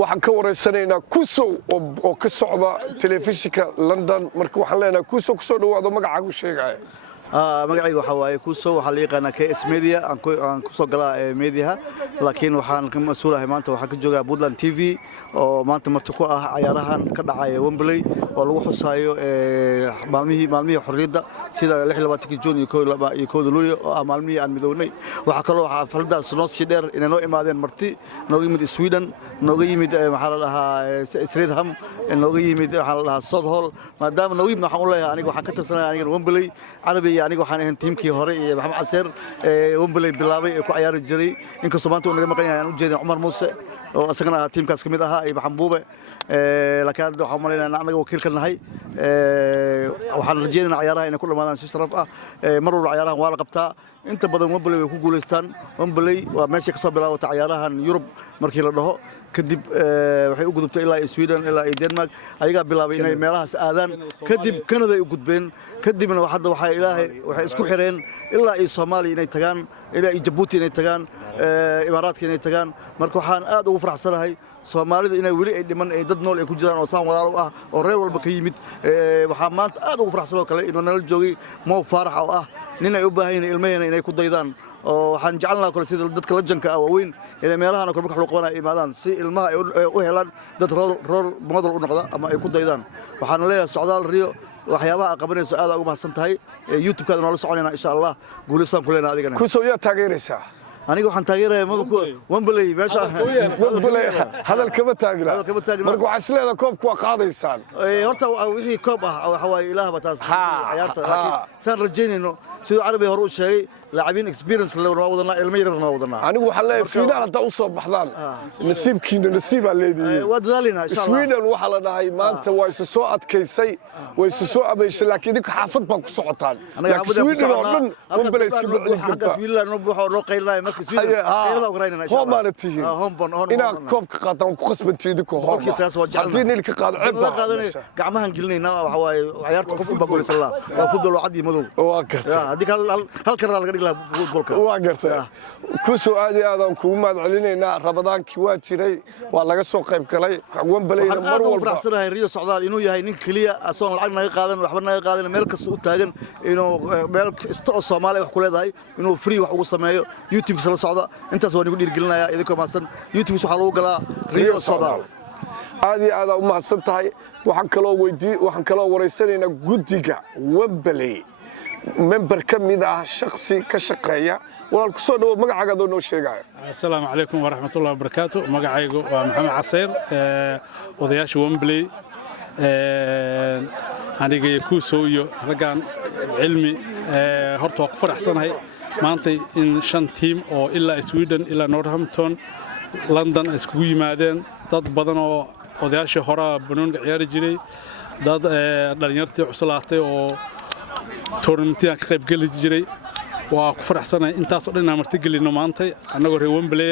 waxaan ka wareysanaynaa Kusow oo ka socda telefishinka London marka waxaan leenahay Kusow ku soo dhawaado magacaagu sheegay magacaygu waxa waaye Kusow waxa la yaqaanaa KS Media aan ku soo galaa meediyaha laakiin waxaan ka mas'uulahay maanta waxaan ka joogaa Puntland TV oo maanta marti ku ah ciyaarahan ka dhacaya Wembley oo lagu xusaayo maalmihii xorriyadda sida 26 June iyo 1 Luulyo oo ah maalmihii aan midownay waxa kale oo xafladaas noo sii dheer inay noo imaadeen marti nooga yimid Sweden nooga yimid waxa la dhahaa Streatham nooga yimid waxa la dhahaa Southall maadaama nooga yimid waxaan u leeyahay aniga waxaan ka tirsanahay aniga Wembley Carabi aniga waxaan ahayn teamkii hore ee Maxamed Caseer Wembley bilaabay ee ku ciyaari jiray inkastoo maanta uu naga maqan yahay aan u jeedin Umar Muuse oo asagana teamkaas kamid ahaa ay Maxambuube laakiin waxaan maleynaa anaga wakiil ka nahay waxaan rajeynaynaa ciyaaraha inay ku dhamaadaan si sharaf ah mar walba ciyaarahan waa la qabtaa inta badan Wembley way ku guuleystaan Wembley waa meesha ka soo bilaawata ciyaarahan Yurub markii la dhaho kadib waxay u gudubtay ilaa Sweden ilaa Denmark ayaga bilaabay inay meelahaas aadaan kadib Canada ay u gudbeen kadibna hadda waxay isku xireen ilaa Soomaaliya inay tagaan ilaa Djibouti inay tagaan Imaaraadka inay tagaan marka waxaan aad ugu faraxsanahay Soomaalida inay wali ay dhiman ay dad nool ay ku jiraan oo saan walaalo ah oo reer walba ka yimid waxa maanta aad ugu faraxsanoo kale inuu nala joogay Mo Faarax oo ah nin ay u baahan yihiin ilmaheena inay ku daydaan oo waxaan jecelnahay kale sida dadka la janka ah waaweyn inay meelahan oo kale marka loo qabanay imaadaan si ilmaha ay u helaan dad rol model u noqda ama ay ku daydaan waxaan leeyahay socdaal Rio waxyaabaha qabanayso aad ugu mahadsan tahay YouTube-kaada noo la soconaynaa insha Allah guuleysaan ku leenahay adigana Kusow yaa taageeraysaa aniga waxaan taageerayaa Wembley meesha Wembley hadal kama taagna marka waxa isleedahay koobku waa qaadaysaan horta wixii koob ah waxa way ilaahba taas ciyaarta laakiin san rajeynayno sidoo Carabi hore u sheegay لاعبين experience لو نوضنا المير نوضنا أنا وحلا فينا هذا أوصل بحضان نسيب كينا نسيب اللي ودلنا إن شاء الله سويدن وحلا هاي ما أنت ويسوعد كيسي ويسوع بيش لكن ديك حافظ بق صعطان أنا سويدن أردن هم بليس كبر حق سويدن نروح نقي لا مركز سويدن كذا وغرينا إن شاء الله هم نتيجة هنا كوب قطع وقسم تيدك وهم عارفين اللي قاعد عبا قعمها نقلنا هواي عيارت كفوا بقول الله وفضلوا عدي مذوب واقع هذيك هالكرة waa gartay Kusow aad aan kugu mahadcelinaynaa Ramadaankii waa jiray waa laga soo qayb galay Wembley mar walba faraxsanahay Rio socdaal inuu yahay nin kaliya asoon lacag naga qaadan waxba naga qaadan meel kasta u taagan inuu meel kasta oo Soomaali wax ku leedahay inuu free wax ugu sameeyo YouTube-ka la socda intaas waan igu dhiirgelinayaa idinka maasan YouTube waxa lagu galaa Rio socdaal aad u mahadsan tahay waxaan kaloo wareysanaynaa guddiga Wembley member kamid ah shakhsi ka shaqeeya walaal ku soo dhaw magacaaga noo sheegay Assalaamu alaykum wa rahmatullahi wa barakatuh magacaygu waa Maxamed Caseer odayaasha Wembley aniga Kusow iyo ragaan cilmi horta ku faraxsanahay maanta in 5 team oo ilaa Sweden ilaa Northampton London isku yimaadeen dad badan oo odayaasha hore banooniga ciyaari jiray dad dhalinyartii cuslaatay oo tournamentka ka qayb gali jiray waa ku faraxsanahay intaas oo dhan marti galino maanta anagoo reer Wembley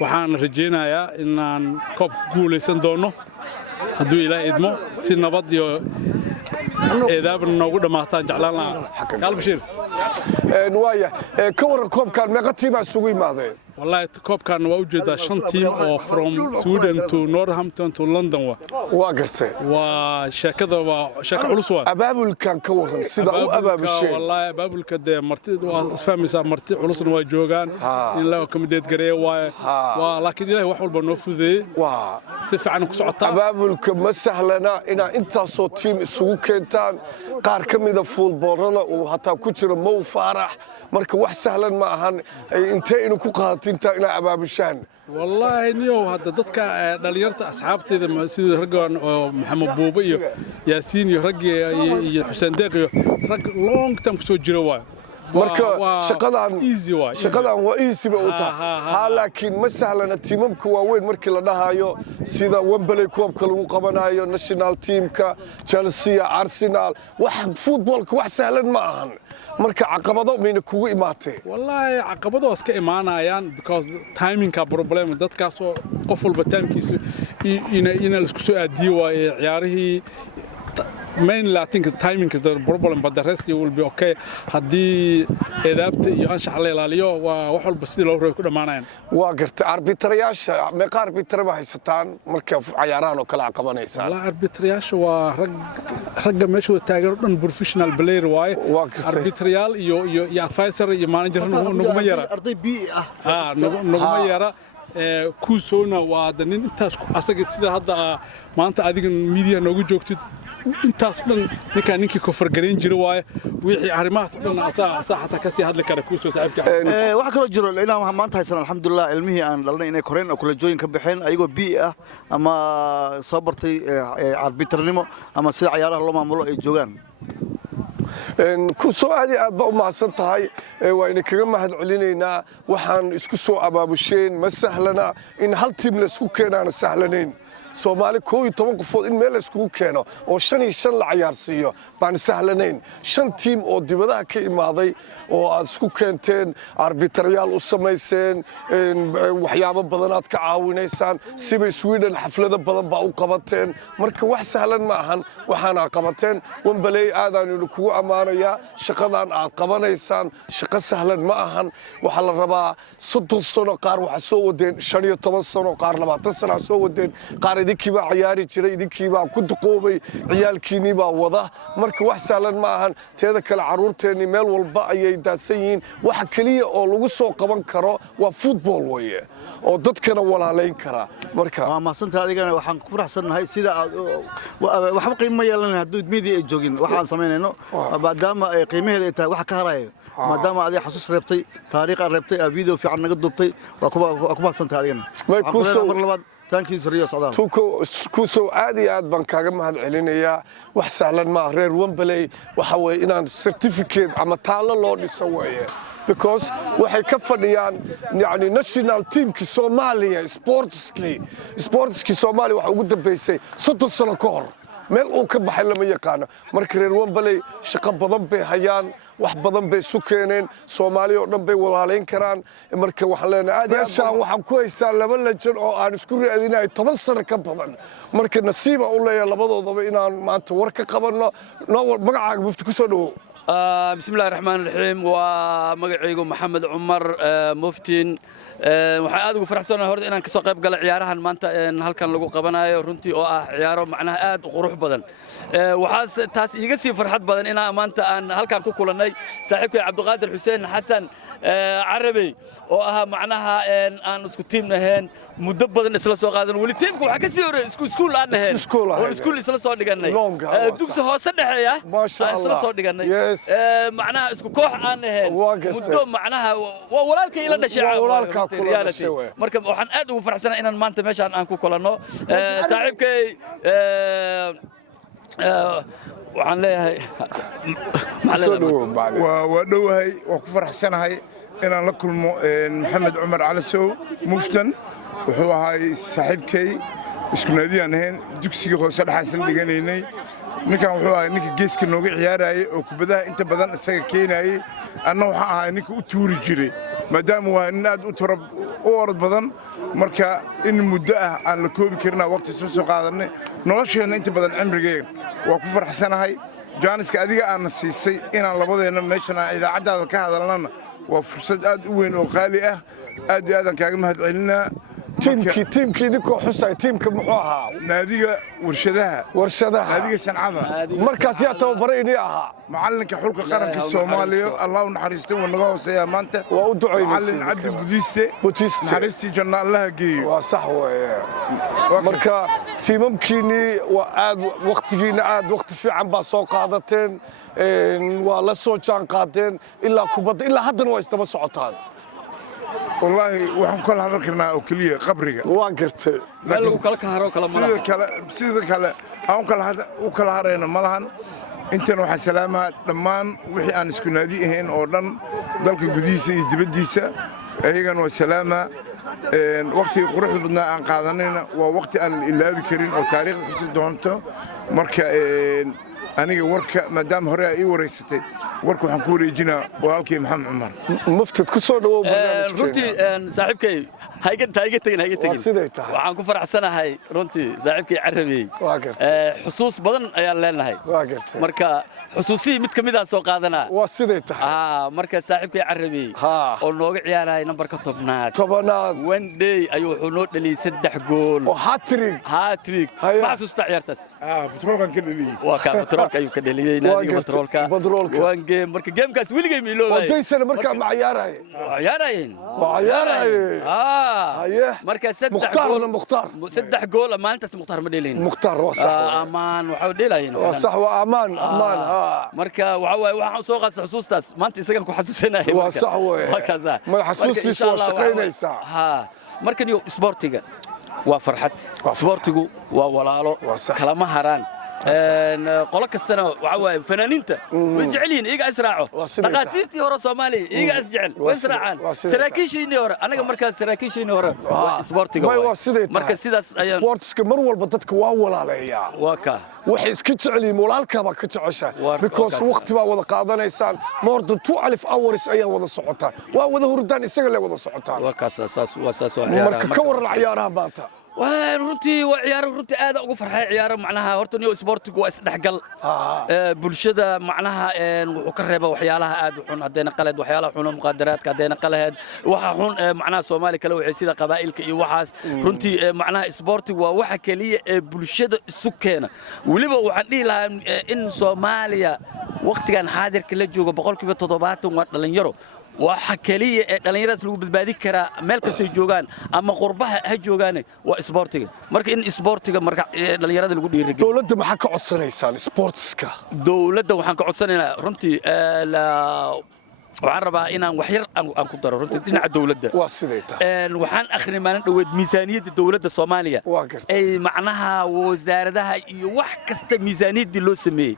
waxaan rajeynayaa inaan koob guuleysan doono hadduu Ilaahay idmo si nabad iyo eedaab noogu dhamaataan jeclaan lahaa Kaal Bashiir waaya ka waran koobkan meeqa tiim isugu yimaadeen والله كوب كان وجود 5 تيم أو from Sweden to Northampton to London واقرتي وشكذا وشك علوسوا أبابل كان كورن سيدا أو أبابل شيء والله أبابل كده مرتي وفهم سا مرتي علوسن واجوجان إن لا كمديت قريه ولكن إله وحول بنفذه سف عنه كسعة أبابل كم سهلنا إن أنت صوت تيم سوق كنتان قار كم إذا فول برنا وحتى كتير مو فرح مركب واحد سهلا معهن أنت إنه كقات أنت إلى أباب الشان والله نيو هذا ضدك دليرت أصحابتي إذا سيد رجعان محمد بوبي ياسين يرجع حسين دقي رج لونج تام كسو جروا marka shaqadan waa easy ba u tahay laakiin ma sahlana tiimamka waaweyn markii la dhahayo sida Wembley koobka lagu qabanayo national teamka Chelsea Arsenal wax footballka wax sahlan ma ahan marka caqabado meena kugu imaatay wallahi caqabado iska imaanayaan because timing ka problem dadkaas oo qof walba timekiisa ina la isku soo aadiyo waa ciyaarihii mainly I think timing is the problem but the rest will be okay haddii eedaabta iyo anshax la ilaaliyo waa wax walba sidii loo rabo ku dhamaanayaan waa gartay arbitrayaasha meeqa arbitra ma haysataan marka ciyaarahan oo kala qabanaysaan la arbitrayaasha waa ragga meesha taagan dhan professional player waaye arbitrayaal iyo advisor iyo manager nuguma yara arday bi nuguma yara kuusona waa nin intaas asaga sida hadda maanta adiga media noogu joogtid intaas dhan ninkii ka fargaleyn jira waaye wixii arimahaas dhan asaa xataa ka sii hadli kara kuusoo saaxiibka waxa kale jiro inaan maanta haysan alxamdulillah ilmihii aan dhalnay inay koreen oo kala jooyin ka baxeen ayagoo bi ama soo bartay arbitrnimo ama sida ciyaaraha loo maamulo ay joogaan kusoo aad ba u mahadsan tahay wayna kaga mahad celinaynaa waxaan isku soo abaabusheen ma sahlana in hal tiim la isku keenaana sahlanayn Soomaali 11 qofood in meel isku keeno oo 5 la ciyaarsiiyo baan sahlanayn 5 tiim oo dibadaha ka imaaday oo aad isku keenteen arbitrayaal u sameyseen waxyaabo badan aad ka caawinaysaan sida Sweden xaflado badan baa u qabateen marka wax sahlan ma ahan waxaana qabateen Wembley aadaan kugu amaanaya shaqadan aad qabanaysaan shaqo sahlan ma ahan waxa la rabaa 30 sano qaar waxa soo wadeen 15 sano qaar 20 sano soo wadeen qaar idinkii baa ciyaari jiray idinkii baa ku duqoobay ciyaalkiinii baa wada marka wax sahlan ma ahan teeda kale caruurteeni meel walba ayay daadsan yihiin waxa kaliya oo lagu soo qaban karo waa football weeye oo dadkana walaalayn kara marka waa maasanta adigana waxaan ku faraxsanahay sida waxba qiimo yeelan haddii media ay joogin waxaan sameynayno maadaama ay qiimaheeda ay tahay wax ka harayo maadaama aad xasuus reebtay taariikh aan reebtay video fiican naga duubtay waa ku maasanta adigana mar labaad kuusoo aad iyo aad baan kaaga mahad celinayaa wax sahlan ma reer Wembley waxa way inaan certificate ama taalo loo dhiso weeye because waxay ka fadhiyaan yani national teamki Soomaaliya sportski Soomaaliya waxa ugu dambeysay 30 sano ka hor meel uu ka baxay lama yaqaan marka reer Wembley shaqo badan bay hayaan wax badan bay isu keeneen Soomaaliya oo dhan bay walaalayn karaan marka waxa leenahay meeshaan waxaan ku haystaa laba lajan oo aan isku raadinayo 10 sano ka badan marka nasiiba u leeyahay labadoodaba inaan maanta war ka qabanno magacaaga mufti ku soo dhawo بسم الله الرحمن الرحيم ومقعيكم محمد عمر مفتين waxaan aad ugu faraxsanahay horta inaan ka soo qayb galay ciyaarahan maanta halkan lagu qabanayo runtii oo ah ciyaaro macnaha aad u qurux badan waxaas taas iiga sii farxad badan inaan maanta aan halkan ku kulanay saaxiibkay Cabdiqaadir Xuseen Xasan Carabi oo ah macnaha aan isku tiim nahayn muddo badan isla soo qaadan wali tiimku waxa ka sii horeeyay iskuul aan nahayn oo iskuul isla soo dhiganay dugsi hoose dhaxeeya isla soo dhiganay macnaha isku koox aan nahayn muddo macnaha walaalkay ila dhashay reality marka waxaan aad ugu faraxsanahay inaan maanta meeshaan aan ku kulanno saaxiibkay waxaan leeyahay waa dhowahay waa ku faraxsanahay inaan la kulmo maxamed cumar calasow muftan wuxuu ahaa saaxiibkay isku naadiyaan ahayn dugsiga hoose dhaxaysan dhiganaynay ninkan wuxuu ahaa ninka geeska nooga ciyaarayay oo kubadaha inta badan isaga keenayay anna waxaan ahaa ninka u tuuri jiray maadaama waa nin aad u orod badan marka in muddo ah aan la koobi karinaa waqti soo qaadanay nolosheenna inta badan cimrigeena waa ku faraxsanahay jaaniska adiga aana siisay inaan labadeenna meeshan aan idaacaddaada ka hadalnana waa fursad aad u weyn oo qaali ah aad iyo aadaan kaaga mahad celinaa tiimkii idinkoo xusay tiimka muxuu ahaa naadiga warshadaha naadiga sancada markaas yaa tababarayni ahaa macalinka xulka qaranka Soomaaliya Allah u naxariisto wanaga hooseeya maanta waa u duceynay macallin Cabdi Budiiste naxariistii janna Allah geeyo waa sax weeye marka tiimamkiini waa aad waqtigiina aad waqti fiican baa soo qaadateen waa la soo jaan qaadeen ilaa kubadda ilaa haddana waa isdaba socotaan والله waxaan kala hadal karnaa oo kaliya qabriga waan gartay meel lagu kala haro kala malaha sida kale aan kala harayna malahan intan waxaan salaamaa dhammaan wixii aan isku naadi ahayn oo dhan dalka gudihiisa iyo dibaddiisa ayagana waa salaamaa waqtiga quruxda badnaa aan qaadanayna waa waqti aan ilaabi karin oo taariikhda xusi doonto marka aniga warka maadaama hore ay ii wareysatay warka waxaan ku wareejinaa walaalkay maxamed cumar muftid ku soo dhawow runtii saaxiibkay hayga tegin waxaan ku faraxsanahay runtii saaxiibkay carabey xusuus badan ayaan leenahay marka xusuusii mid kamid ah soo qaadanaa waa siday tahay marka saaxiibkay carabey oo nooga ciyaarayay nambarka 10aad one day ayuu wuxuu noo dhaliyay 3 gool oo hat-trick ma xasuusta ciyaartaas batroolkan ka dhaliyay waa ka batroolka ayuu ka dhaliyay naadiga batroolka waan game marka gamekaas weligay ma iloobayay wadaysan marka ma ciyaarayeen marka 3 gool maalintaas mukhtaar ma dhalin mukhtaar waa sax amaan waxa dheelayn waa sax waa amaan marka waxaan soo qaas xusuustaas maanta isagan ku xasuusanahay waa sax weeye ma xasuustiisu waa shaqaynaysaa marka niyo sportiga waa farxad sportigu waa walaalo kalama haraan qolo kastana waxa waaye fanaaniinta way jeceliin iyaga israaco dhaqaatiirtii hore Soomaaliya iyaga isjecel way israacaan saraakiishiinii hore anaga markaas saraakiishiinii hore sportiga marka sidaas ayaan sportska mar walba dadka waa walaaleeyaa waa ka waxay iska jeceliin walaalkaba ka jecesha because waqti baa wada qaadanaysaan more than 2 hours ayaa wada socotaan waa wada hurdaan isaga la wada socotaan waa kaas marka ka waran ciyaaraha maanta runtii waa ciyaaro runtii aad ugu farxay ciyaaro macnaha horta niyo sportigu waa isdhexgal bulshada macnaha wuxuu ka reebaa waxyaalaha aad u xun hadeena qalad waxyaalaha xun muqaadaraadka hadeena qalaheed waxa xun macnaha Soomaali kala waxay sida qabaa'ilka iyo waxaas runtii macnaha sportigu waa waxa kaliya ee bulshada isu keena waliba waxaan dhihi lahaa in Soomaaliya waqtigan xaadirka la joogo 70% waa dhalinyaro waxa kaliya ee dhalinyarada lagu badbaadi karaa meel kasta joogan ama qurbaha ha joogan waa sportiga marka in sportiga marka dhalinyarada lagu dhiirigeliyo dawladda maxaa ka codsanaysaan sportska dawladda waxaan ka codsanaynaa runtii waxaan rabaa inaan wax yar aan ku daro runtii dhinaca dawladda waa siday tahay waxaan akhri maalin dhaweed miisaaniyadda dawladda Soomaaliya ay macnaha wasaaradaha iyo wax kasta miisaaniyadii loo sameeyay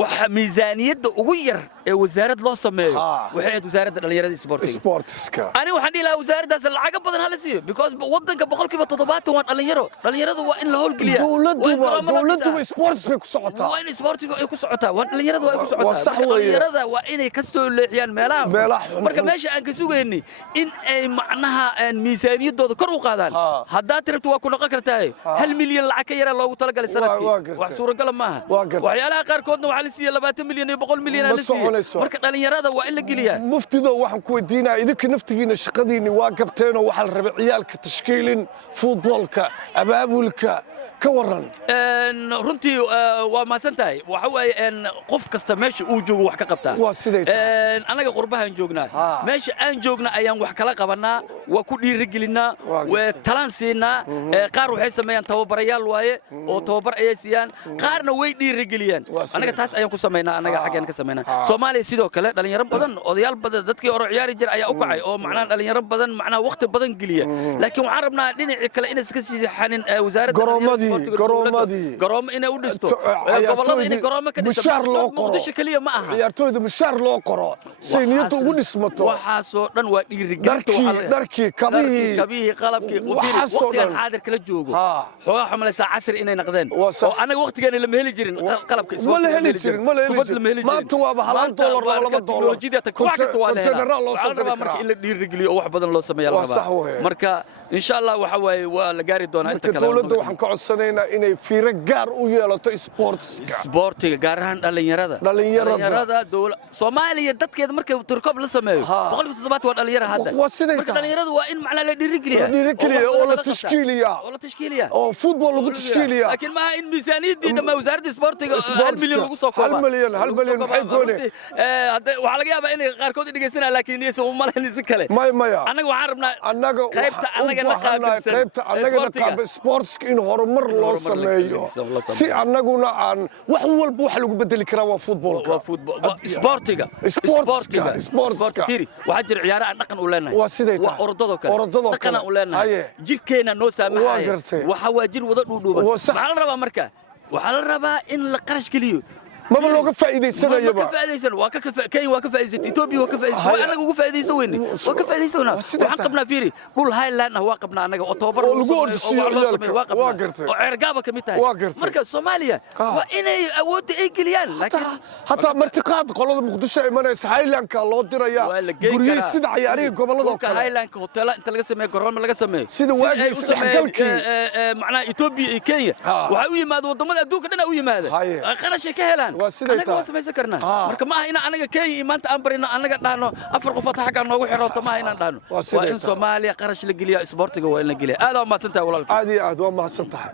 waxa miisaaniyadda ugu yar ee wasaarad loo sameeyo waxay aad wasaaradda dhalinyarada sportska ani waxaan dhihi lahaa wasaaraddaas lacag badan hala siiyo because wadanka 70% waa dhalinyaradu waa in la howlgeliya dawladdu sports bay ku socotaa waa in sportiga ay ku socotaa waa dhalinyaradu ay ku socotaa dhalinyarada waa inay ka soo leexiyaan marka meesha aan ka sugaynay in ay macnaha miisaaniyadooda kor u qaadaan hadaa tirabtu waa ku noqon kartaa 1 milyan lacag ka yar loogu talagalay sanadkii wax suuragal ma aha waxyaalaha qaar koodna waxa la siiyay 20 milyan iyo 100 milyan la siiyay marka dhalinyarada waa in la geliyaa muftido waxaan ku weydiinaa idinka naftigiina shaqadiina waa gabteen oo waxa la rabay ciyaalka tashkiilin footballka abaabulka ka waran runtii waa maasantahay waxa waaye qof kasta meesha uu joogo wax ka qabtaa waa siday anaga qurbahan joognaa meesha aan joogna ayaan wax kala qabanaa waa ku dhiirigelinaa waa talaan siinaa qaar waxay sameeyaan tababarayaal waaye oo tababar ayay siiyaan qaarna way dhiirigeliyaan anaga taas ayaan ku sameeynaa anaga xageen ka sameeynaa Soomaaliya sidoo kale dhalinyaro badan odayaal badan dadkii hore ciyaari jiray ayaa u kacay oo macnaha dhalinyaro badan macnaha waqti badan geliya laakiin waxaan rabnaa dhinaca kale in iska sii xanin wasaaradda garoomo inay u dhisto gobolada inay garoomo ka dhisto muqdisho kaliya ma aha ciyaartooyda mushaar loo qoro si niyadda ugu dhismato waxaas oo dhan waa dhiirigelinta dharkii kabihii qalabkii waqtigan xaadirka la joogo xogaa xamalaysaa casri inay naqdeen oo anaga waqtigeena lama heli jirin qalabka ma la heli jirin maanta waa $1 $2 wax kasta waa la rabaa marka in la dhiirigeliyo oo wax badan loo sameeyo la rabaa marka insha Allah waxa waaye waa la gaari doonaa inta kale dawladda waxaan ka codsanaynaa inay fiiro gaar u yeelato sportiga gaar ahaan dhalinyarada dawladda Soomaaliya dadkeeda markay turkob la sameeyo 70% waa dhalinyaro hadda marka dhalinyaradu waa in macna la dhiirigeliyo oo la tashkiiliya oo football lagu tashkiiliya laakiin ma in miisaaniyadii dhama wasaaradda sportiga 1 milyan lagu soo koobo 1 milyan maxay goone waxa laga yaabaa inay qaar kood dhageysanaa laakiin iyagoo u malaynaysa kale anaga waxaan rabnaa qaybta anaga sportska in horumar loo sameeyo si annaguna aan wax walba wax lagu bedeli karaa waa footballka sportiga waxa jira ciyaaro aan dhaqan u leenahay waa orodada kale dhaqan u leenahay jirkeena noo saamaxay waxa waa jir wada dhuudhuuban waxa la rabaa marka waxa la rabaa in la qarash geliyo maba looga faa'iideysanaya ka faa'iideysan waa ka Kenya waa ka faa'iideysay Ethiopia waa ka faa'iideysay waa anaga ugu faa'iideysan weyne waa ka faa'iideysana waxaan qabnaa fiiri dhul Highland waa qabnaa anaga oo tababar lagu ordisiyo waa qabnaa oo cirgaaba ka mid tahay marka Soomaaliya waa inay awood ay geliyaan laakiin hatta martiqaad qolada Muqdisho imanaysa Highlandka loo diraya guriyay sida ciyaariga gobolada kale Highlandka hotel inta laga sameeyo garoon laga sameeyo sida waagii saxgalkii macna Ethiopia iyo Kenya waxa u yimaado wadamada adduunka dhan u yimaado qarash ka helaan anaga waa samaysan karnaa marka ma aha in anaga Kenya maanta aan barino anaga dhahno afar qof xagga noogu xirooto ma aha in aan dhahno waa in Soomaaliya qarash la geliyo isboortiga waa in la geliyo aad waa mahadsantahay walaalkay aad iyo aad waa mahadsantahay